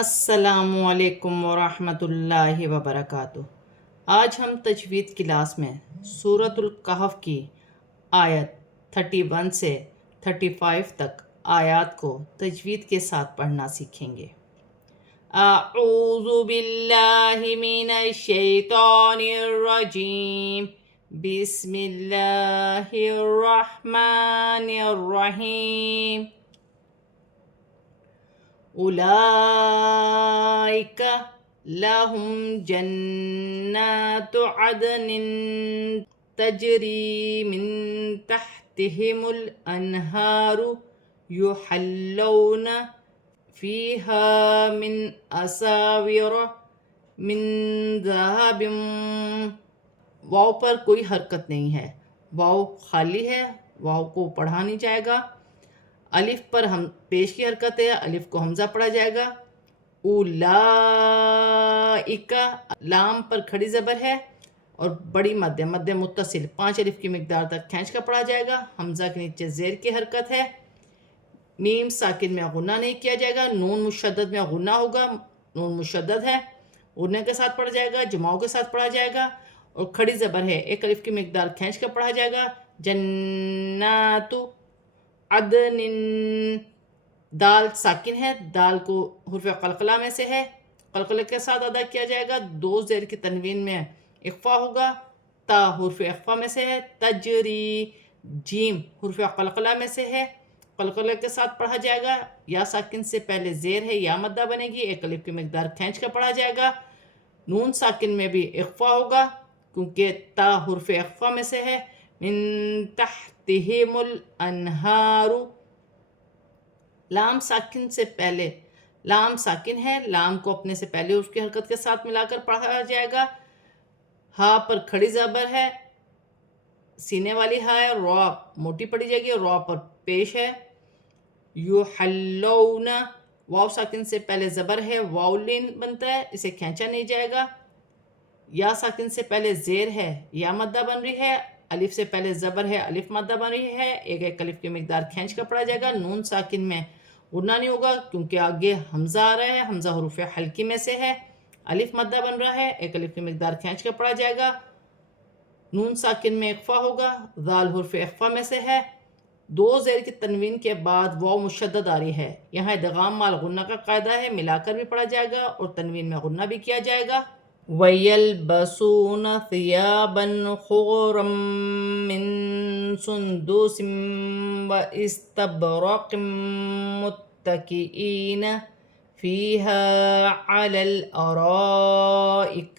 السلام علیکم ورحمۃ اللہ وبرکاتہ۔ آج ہم تجوید کلاس میں سورۃ الکہف کی آیت 31 سے 35 تک آیات کو تجوید کے ساتھ پڑھنا سیکھیں گے۔ اعوذ باللہ من الشیطان الرجیم، بسم اللہ الرحمن الرحیم۔ اولئک لهم جنات عدن تجری من تحتهم الانہار یحلون فیہا من اساور من ذہب۔ واو پر کوئی حرکت نہیں ہے، واو خالی ہے، واو کو پڑھا نہیں جائے گا۔ الف پر ہم پیش کی حرکت ہے، الف کو حمزہ پڑھا جائے گا۔ اولائک، لام پر کھڑی زبر ہے اور بڑی مد متصل 5 الف کی مقدار تک کھینچ کر پڑھا جائے گا۔ حمزہ کے نیچے زیر کی حرکت ہے۔ میم ساکن میں غنہ نہیں کیا جائے گا، نون مشدد میں غنہ ہوگا، نون مشدد ہے، غنہ کے ساتھ پڑھا جائے گا، جماؤں کے ساتھ پڑھا جائے گا اور کھڑی زبر ہے، 1 الف کی مقدار کھینچ کر پڑھا جائے گا۔ جنات عدن، دال ساکن ہے، دال کو حرف قلقلہ میں سے ہے، قلقلہ کے ساتھ ادا کیا جائے گا، 2 زیر کی تنوین میں اخفا ہوگا، تا حرف اخفا میں سے ہے، تجری، جیم حرف قلقلہ میں سے ہے، قلقلہ کے ساتھ پڑھا جائے گا، یا ساکن سے پہلے زیر ہے، یا مدہ بنے گی، 1 الف کی مقدار کھینچ کر پڑھا جائے گا۔ نون ساکن میں بھی اخفا ہوگا کیونکہ تا حرف اخفا میں سے ہے۔ من تحتہم الانہار، لام ساکن سے پہلے، لام ساکن ہے، لام کو اپنے سے پہلے اس کی حرکت کے ساتھ ملا کر پڑھا جائے گا۔ ہا پر کھڑی زبر ہے، سینے والی ہا ہے، را موٹی پڑھی جائے گی اور را پر پیش ہے۔ یحلون، واو ساکن سے پہلے زبر ہے، واولین بنتا ہے، اسے کھینچا نہیں جائے گا۔ یا ساکن سے پہلے زیر ہے، یا مدہ بن رہی ہے، الف سے پہلے زبر ہے، الف مدہ بن رہی ہے، 1 الف کی مقدار کھینچ کر پڑھا جائے گا۔ نون ساکن میں غنہ نہیں ہوگا کیونکہ آگے حمزہ آ رہا ہے، حمزہ حروف حلقی میں سے ہے، الف مدہ بن رہا ہے، 1 الف کی مقدار کھینچ کر پڑھا جائے گا۔ نون ساکن میں اخفا ہوگا، ذال حرف اخفا میں سے ہے، 2 زیر کی تنوین کے بعد واو مشدد آ رہی ہے، یہاں ادغام مال غنہ کا قاعدہ ہے، ملا کر بھی پڑھا جائے گا اور تنوین میں غنہ بھی کیا جائے گا۔ وَيَلْبَسُونَ ثِيَابًا خُضْرًا مِّن سُنْدُسٍ وَإِسْتَبْرَقٍ مُتَّكِئِينَ فِيهَا عَلَى الْأَرَائِكِ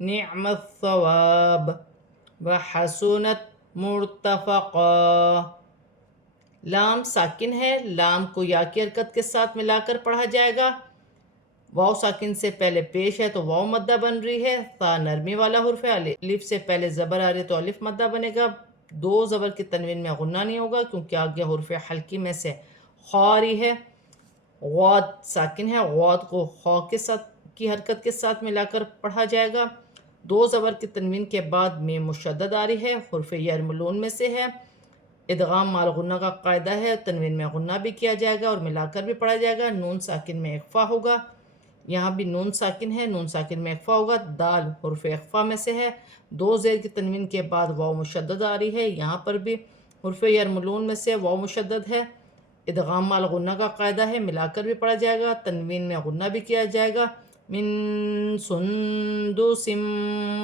نِعْمَ الثَّوَابُ وَحَسُنَتْ مرتفقا۔ لام ساکن ہے، لام کو یا کی حرکت کے ساتھ ملا کر پڑھا جائے گا، واو ساکن سے پہلے پیش ہے تو واو مدہ بن رہی ہے، تا نرمی والا حرف ہے، الف سے پہلے زبر آ رہی ہے تو الف مدہ بنے گا، 2 زبر کی تنوین میں غنہ نہیں ہوگا کیونکہ آگے حرف حلقی میں سے خا آ رہی ہے۔ غاد ساکن ہے، غاد کو خا کے ساتھ کی حرکت کے ساتھ ملا کر پڑھا جائے گا، 2 زبر کی تنوین کے بعد میم مشدد آ رہی ہے، حرف یرملون میں سے ہے، ادغام مال غنہ کا قاعدہ ہے، تنوین میں غنہ بھی کیا جائے گا اور ملا کر بھی پڑھا جائے گا۔ نون ساکن میں اخفا ہوگا، یہاں بھی نون ساکن ہے، نون ساکن میں اخفا ہوگا، دال حرف اخفا میں سے ہے، 2 زیر کی تنوین کے بعد واو مشدد آ رہی ہے، یہاں پر بھی حرف یرملون میں سے واو مشدد ہے، ادغام مال غنہ کا قاعدہ ہے، ملا کر بھی پڑھا جائے گا، تنوین میں غنہ بھی کیا جائے گا۔ من سندس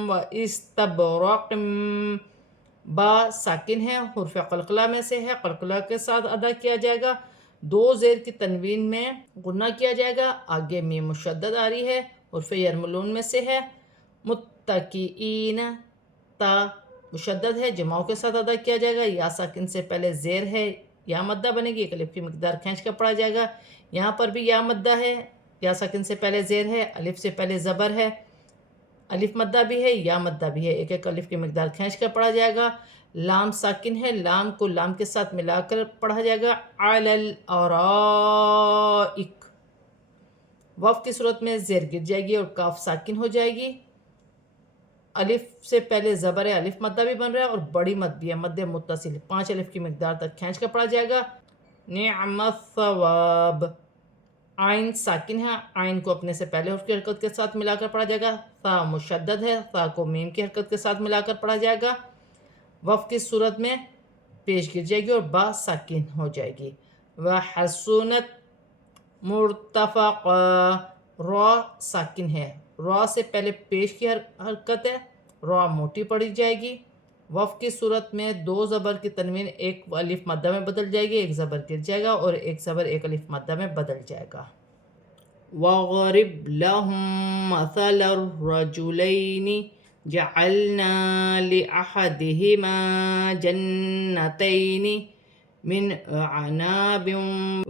واستبرق، با ساکن ہے، حرف قلقلہ میں سے ہے، قلقلہ کے ساتھ ادا کیا جائے گا، 2 زیر کی تنوین میں غنہ کیا جائے گا، آگے میم مشدد آ رہی ہے، حرف یرملون میں سے ہے۔ متکئین، تا مشدد ہے، جماؤں کے ساتھ ادا کیا جائے گا، یا ساکن سے پہلے زیر ہے، یا مدہ بنے گی، 1 الف کی مقدار کھینچ کر پڑھا جائے گا، یہاں پر بھی یا مدہ ہے، یا ساکن سے پہلے زیر ہے، الف سے پہلے زبر ہے، الف مدہ بھی ہے، یا مدہ بھی ہے، 1 الف کی مقدار کھینچ کر پڑھا جائے گا۔ لام ساکن ہے، لام کو لام کے ساتھ ملا کر پڑھا جائے گا، علی الارائک، وقف کی صورت میں زیر گر جائے گی اور کاف ساکن ہو جائے گی، الف سے پہلے زبر ہے، الف مدہ بھی بن رہا ہے اور بڑی مد بھی ہے، مد متصل 5 الف کی مقدار تک کھینچ کر پڑھا جائے گا۔ نعم الثواب، آئین ساکن ہے، آئین کو اپنے سے پہلے حرف کی حرکت کے ساتھ ملا کر پڑھا جائے گا. تا مشدد ہے، تا کو میم کی حرکت کے ساتھ ملا کر پڑھا جائے گا. وف کی صورت میں پیش گر جائے گی اور با ساکن ہو جائے گی. وحسنت مرتفقا، را ساکن ہے، را سے پہلے پیش کی حرکت ہے، را موٹی پڑھی جائے گی. وف کی صورت میں دو زبر کی تنوین ایک الف مدہ میں بدل جائے گی، ایک زبر گر جائے گا اور ایک زبر ایک الف مدہ میں بدل جائے گا. وَاضْرِبْ لَهُم مَثَلَ الرَّجُلَيْنِ جَعَلْنَا لِأَحَدِهِمَا جَنَّتَيْنِ مِنْ أَعْنَابٍ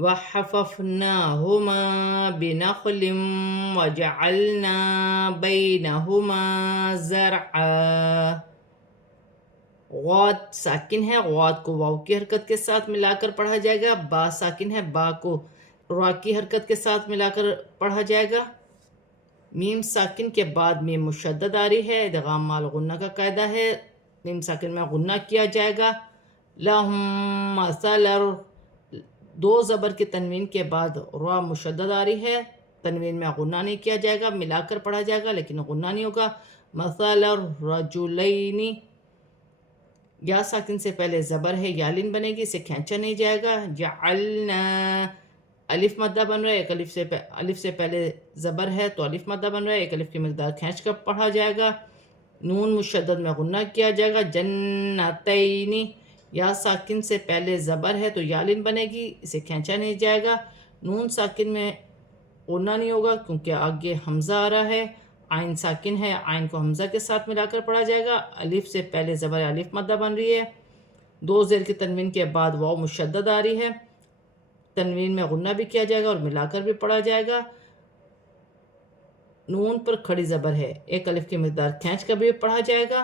وَحَفَفْنَاهُمَا بِنَخْلٍ وَجَعَلْنَا بَيْنَهُمَا زَرْعًا. غاد ساکن ہے، غاد کو واو کی حرکت کے ساتھ ملا کر پڑھا جائے گا. با ساکن ہے، با کو را کی حرکت کے ساتھ ملا کر پڑھا جائے گا. میم ساکن کے بعد میم مشدد آ رہی ہے، ادغام مال غنہ کا قاعدہ ہے، میم ساکن میں غنہ کیا جائے گا. لہم مثلا، دو زبر کی تنوین کے بعد را مشدد آ رہی ہے، تنوین میں غنہ نہیں کیا جائے گا، ملا کر پڑھا جائے گا لیکن غنہ نہیں ہوگا. مثلا الرجلین، یا ساکن سے پہلے زبر ہے، یالین بنے گی، اسے کھینچا نہیں جائے گا. جعلنا، الف مدہ بن رہا ہے، ایک الف سے پہلے زبر ہے تو الف مدہ بن رہا ہے، ایک الف کی مقدار کھینچ کر پڑھا جائے گا. نون مشدد میں غنہ کیا جائے گا. جنتین، یا ساکن سے پہلے زبر ہے تو یالین بنے گی، اسے کھینچا نہیں جائے گا. نون ساکن میں غنہ نہیں ہوگا کیونکہ آگے حمزہ آ رہا ہے. آئین ساکن ہے، آئین کو حمزہ کے ساتھ ملا کر پڑھا جائے گا. الف سے پہلے زبر الف مدہ بن رہی ہے، دو زیر کی تنوین کے بعد واو مشدد آ رہی ہے، تنوین میں غنہ بھی کیا جائے گا اور ملا کر بھی پڑھا جائے گا. نون پر کھڑی زبر ہے، ایک الف کی مقدار کھینچ کر بھی پڑھا جائے گا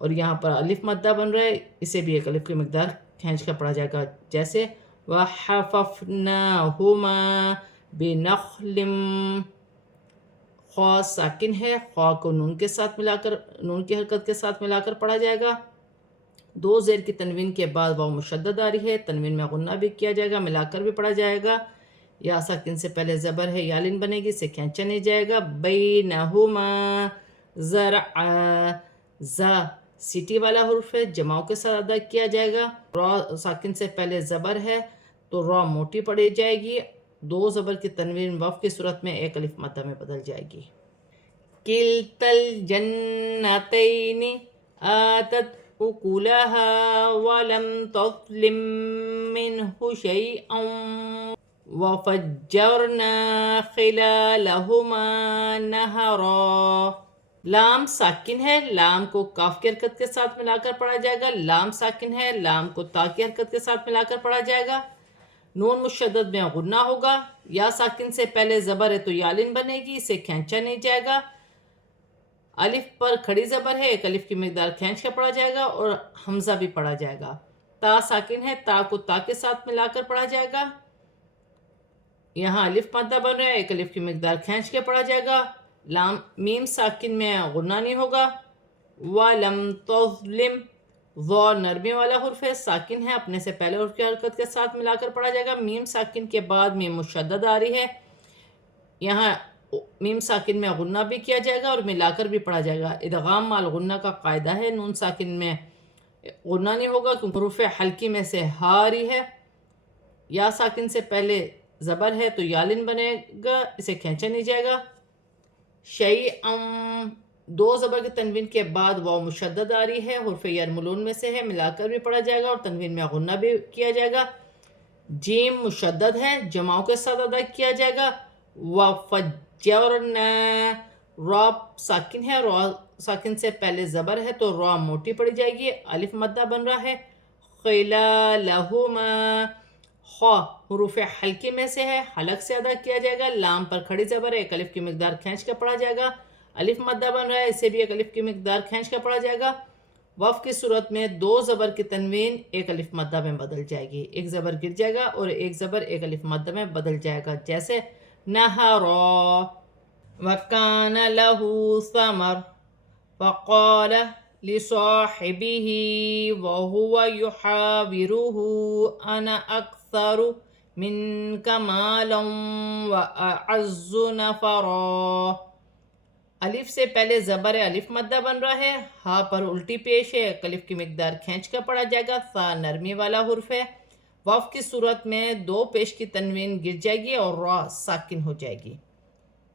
اور یہاں پر الف مدہ بن رہا ہے، اسے بھی ایک الف کی مقدار کھینچ کر پڑھا جائے گا. جیسے وَحَفَفْنَاهُمَا بِنَخْلٍ، خوا ساکن ہے، خوا کو نون کے ساتھ ملا کر، نون کی حرکت کے ساتھ ملا کر پڑھا جائے گا. دو زیر کی تنوین کے بعد واو مشدد آ رہی ہے، تنوین میں غنہ بھی کیا جائے گا، ملا کر بھی پڑھا جائے گا. یا ساکن سے پہلے زبر ہے، یالین بنے گی، اسے کھینچا نہیں جائے گا. بینہما زرعا، زا سیٹی والا حرف ہے، جماؤں کے ساتھ ادا کیا جائے گا. را ساکن سے پہلے زبر ہے تو را موٹی پڑھی جائے گی، دو زبر کی تنوین وف کی صورت میں ایک الف مدہ میں بدل جائے گی. کلتل جنتین آتت اکلها ولم تظلم منه شیئا وفجرنا خلالهما نہرا. لام ساکن ہے، لام کو کاف کی حرکت کے ساتھ ملا کر پڑھا جائے گا. لام ساکن ہے، لام کو تا کی حرکت کے ساتھ ملا کر پڑھا جائے گا. نون مشدد میں غنہ ہوگا، یا ساکن سے پہلے زبر ہے تو یالین بنے گی، اسے کھینچا نہیں جائے گا. الف پر کھڑی زبر ہے، ایک الف کی مقدار کھینچ کر پڑھا جائے گا اور حمزہ بھی پڑھا جائے گا. تا ساکن ہے، تا کو تا کے ساتھ ملا کر پڑھا جائے گا. یہاں الف مدہ بن رہا ہے، ایک الف کی مقدار کھینچ کے پڑھا جائے گا. لام میم ساکن میں غنہ نہیں ہوگا. وَلَمْ تَظْلِمْ، ظا نرمی والا حرف ہے، ساکن ہے، اپنے سے پہلے حرف کی حرکت کے ساتھ ملا کر پڑھا جائے گا. میم ساکن کے بعد میم مشدد آ رہی ہے، یہاں میم ساکن میں غنہ بھی کیا جائے گا اور ملا کر بھی پڑھا جائے گا. ادغام مال غنہ کا قاعدہ ہے، نون ساکن میں غنہ نہیں ہوگا کیونکہ حروف حلقی میں سے ہا آ رہی ہے. یا ساکن سے پہلے زبر ہے تو یالین بنے گا، اسے کھینچا نہیں جائے گا. شیئم، دو زبر کی تنوین کے بعد واو مشدد آ رہی ہے، حرف یرملون میں سے ہے، ملا کر بھی پڑھا جائے گا اور تنوین میں غنہ بھی کیا جائے گا. جیم مشدد ہے، جماؤں کے ساتھ ادا کیا جائے گا. وَفَجَّرْنَا، را ساکن ہے، را ساکن سے پہلے زبر ہے تو را موٹی پڑی جائے گی، الف مدہ بن رہا ہے. خلالہما، خا حروف حلقی میں سے ہے، حلق سے ادا کیا جائے گا. لام پر کھڑی زبر ہے، ایک الف کی مقدار کھینچ کر پڑھا جائے گا، الف مدہ بن رہا ہے، اسے بھی ایک الف کی مقدار کھینچ کر پڑھا جائے گا. وف کی صورت میں دو زبر کی تنوین ایک الف مدہ میں بدل جائے گی، ایک زبر گر جائے گا اور ایک زبر ایک الف مدہ میں بدل جائے گا. جیسے نہرا. وَكَانَ لَهُ ثَمَرٌ فَقَالَ لِصَاحِبِهِ وَهُوَ يُحَاوِرُهُ أَنَا أَكْثَرُ منك مالا وأعز نفرا. الف سے پہلے زبر الف مدہ بن رہا ہے، ہا پر الٹی پیش ہے، ایک الف کی مقدار کھینچ کر پڑھا جائے گا. ثا نرمی والا حرف ہے. واو کی صورت میں دو پیش کی تنوین گر جائے گی اور را ساکن ہو جائے گی.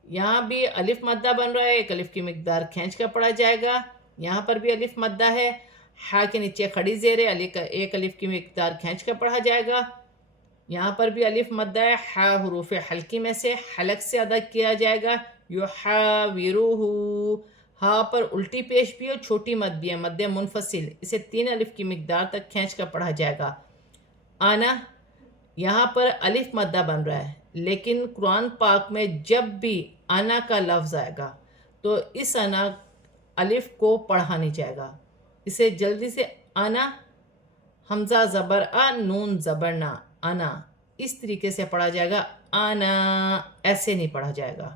یہاں بھی الف مدہ بن رہا ہے، ایک الف کی مقدار کھینچ کر پڑھا جائے گا. یہاں پر بھی الف مدہ ہے، ہا کے نیچے کھڑی زیر ہے، ایک الف کی مقدار کھینچ کر پڑھا جائے گا. یہاں پر بھی الف مدہ ہے، ہا حروف حلقی میں سے حلق سے ادا کیا جائے گا. یحاورہ، ہا پر الٹی پیش بھی اور چھوٹی مد بھی ہے، مد منفصل، اسے 3 الف کی مقدار تک کھینچ کر پڑھا جائے گا. آنا، یہاں پر الف مدہ بن رہا ہے، لیکن قرآن پاک میں جب بھی آنا کا لفظ آئے گا تو اس آنا الف کو پڑھا نہیں جائے گا. اسے جلدی سے آنا، حمزہ زبر آ، نون زبر نا، آنا، اس طریقے سے پڑھا جائے گا. آنا، ایسے نہیں پڑھا جائے گا.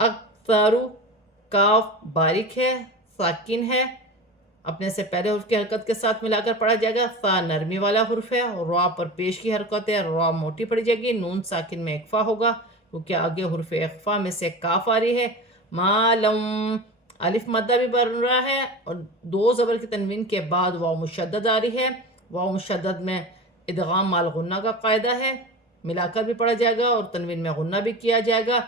اکثارو، کاف باریک ہے، ساکن ہے، اپنے سے پہلے حرف کی حرکت کے ساتھ ملا کر پڑھا جائے گا. ثا نرمی والا حرف ہے، را پر پیش کی حرکت ہے، را موٹی پڑھی جائے گی. نون ساکن میں اخفا ہوگا کیونکہ آگے حرف اخفا میں سے کاف آ رہی ہے. مالم، الف مدہ بھی بن رہا ہے اور دو زبر کی تنوین کے بعد واو مشدد آ رہی ہے. واو مشدد میں ادغام مال غنہ کا قاعدہ ہے، ملا کر بھی پڑھا جائے گا اور تنوین میں غنہ بھی کیا جائے گا.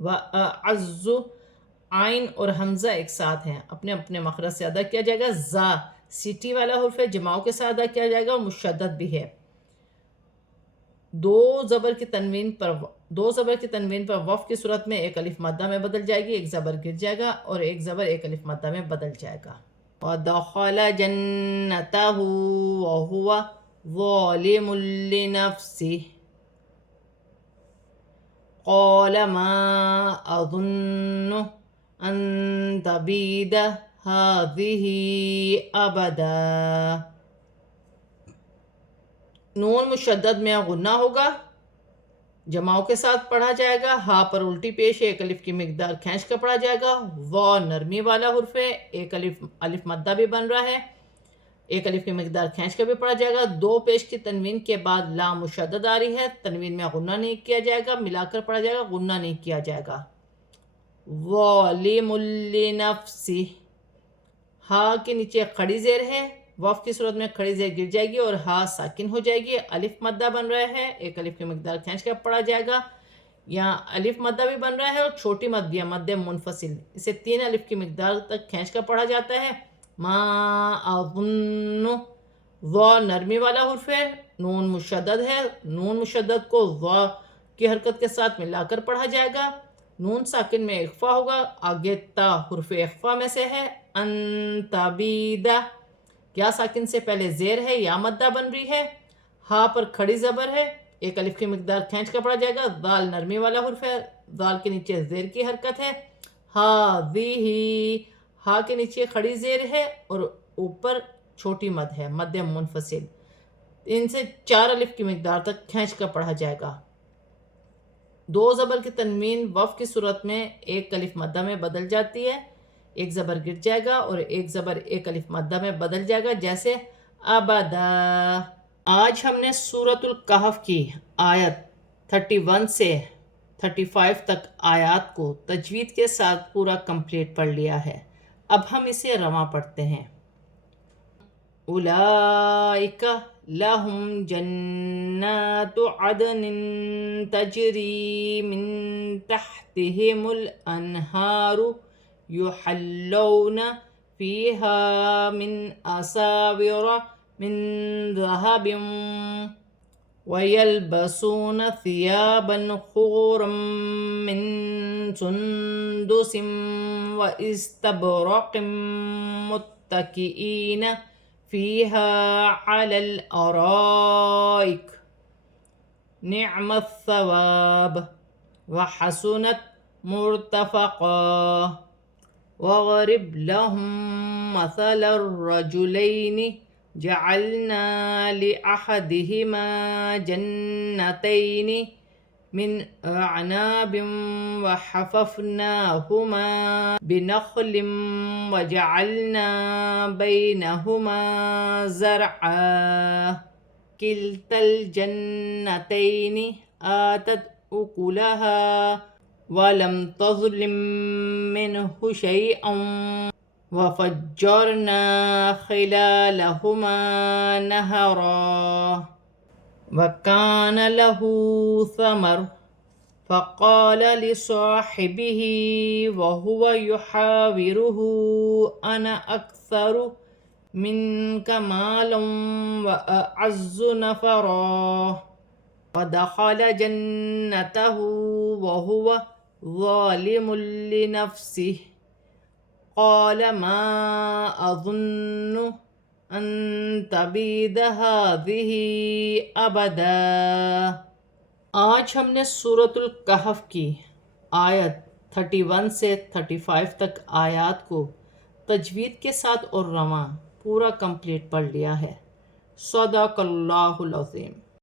وَأَعَزُّ، عین اور حمزہ ایک ساتھ ہیں، اپنے اپنے مخرج سے ادا کیا جائے گا. زا سیٹی والا حرف ہے، جماؤں کے ساتھ ادا کیا جائے گا اور مشدد بھی ہے. دو زبر کی تنوین پر وف کی صورت میں ایک الف مدہ میں بدل جائے گی، ایک زبر گر جائے گا اور ایک زبر ایک الف مدہ میں بدل جائے گا. وَدَخَلَ جَنَّتَهُ وَهُوَ ظَالِمٌ لِنَفْسِهِ قَالَ مَا أَظُنُّ أَن تَبِيدَ هَٰذِهِ أَبَدًا. نون مشدد میں غنہ ہوگا، جماؤں کے ساتھ پڑھا جائے گا. ہا پر الٹی پیش ہے، ایک الف کی مقدار کھینچ کر پڑھا جائے گا. وا نرمی والا حرف ہے، ایک الف مدہ بھی بن رہا ہے، ایک الف کی مقدار کھینچ کر بھی پڑھا جائے گا. دو پیش کی تنوین کے بعد لام مشدد آ رہی ہے، تنوین میں غنہ نہیں کیا جائے گا، ملا کر پڑھا جائے گا، غنہ نہیں کیا جائے گا. ظالم لنفسہ، ہا کے نیچے کھڑی زیر ہے، وف کی صورت میں کھڑی زیر گر جائے گی اور ہا ساکن ہو جائے گی. الف مدہ بن رہا ہے، ایک الف کی مقدار کھینچ کر پڑھا جائے گا. یہاں الف مدہ بھی بن رہا ہے اور چھوٹی مد بھی ہے، مد منفصل، اسے 3 الف کی مقدار تک کھینچ کر پڑھا جاتا ہے. ما اظن، وا نرمی والا حرف ہے، نون مشدد ہے، نون مشدد کو وا کی حرکت کے ساتھ ملا کر پڑھا جائے گا. نون ساکن میں اخفا ہوگا، آگے تا حرف اخفا میں سے ہے. ان تبیدہ، یا ساکن سے پہلے زیر ہے، یا مدہ بن رہی ہے، ہا پر کھڑی زبر ہے، ایک الف کی مقدار کھینچ کر پڑھا جائے گا. دال نرمی والا حرف ہے، دال کے نیچے زیر کی حرکت ہے. ہاذہ، ہا کے نیچے کھڑی زیر ہے اور اوپر چھوٹی مد ہے، مد منفصل، ان سے 4 الف کی مقدار تک کھینچ کر پڑھا جائے گا. دو زبر کی تنوین وف کی صورت میں ایک الف مدہ میں بدل جاتی ہے، ایک زبر گر جائے گا اور ایک زبر ایک الف مدہ میں بدل جائے گا، جیسے ابدا. آج ہم نے سورۃ الکہف کی آیت 31 سے 35 تک آیات کو تجوید کے ساتھ پورا کمپلیٹ پڑھ لیا ہے. اب ہم اسے رواں پڑھتے ہیں. اولئک لہم جنات عدن تجری من تحتہم الانہار یحلون فیہا من اساور من ذہب ویلبسون ثیابا خضرا من سندس واستبرق متکئین فيها على الأرائك نعم الثواب وحسنت مرتفقا. واضرب لهم مثل الرجلين جعلنا لأحدهما جنتين من أعناب وحففناهما بنخل وجعلنا بينهما زرعا. كلتا الجنتين آتت أكلها ولم تظلم منه شيئا وفجرنا خلالهما نهرا وكان له ثمر فقال لصاحبه وهو يحاوره أنا أكثر منك مالا وأعز نفرا ودخل جنته وهو ظالم لنفسه قال ما أظن أن تبيد هذه أبدا۔ آج ہم نے سورۃ الکہف کی آیت 31 سے 35 تک آیات کو تجوید کے ساتھ اور رواں پورا کمپلیٹ پڑھ لیا ہے۔ صدق اللہ العظیم۔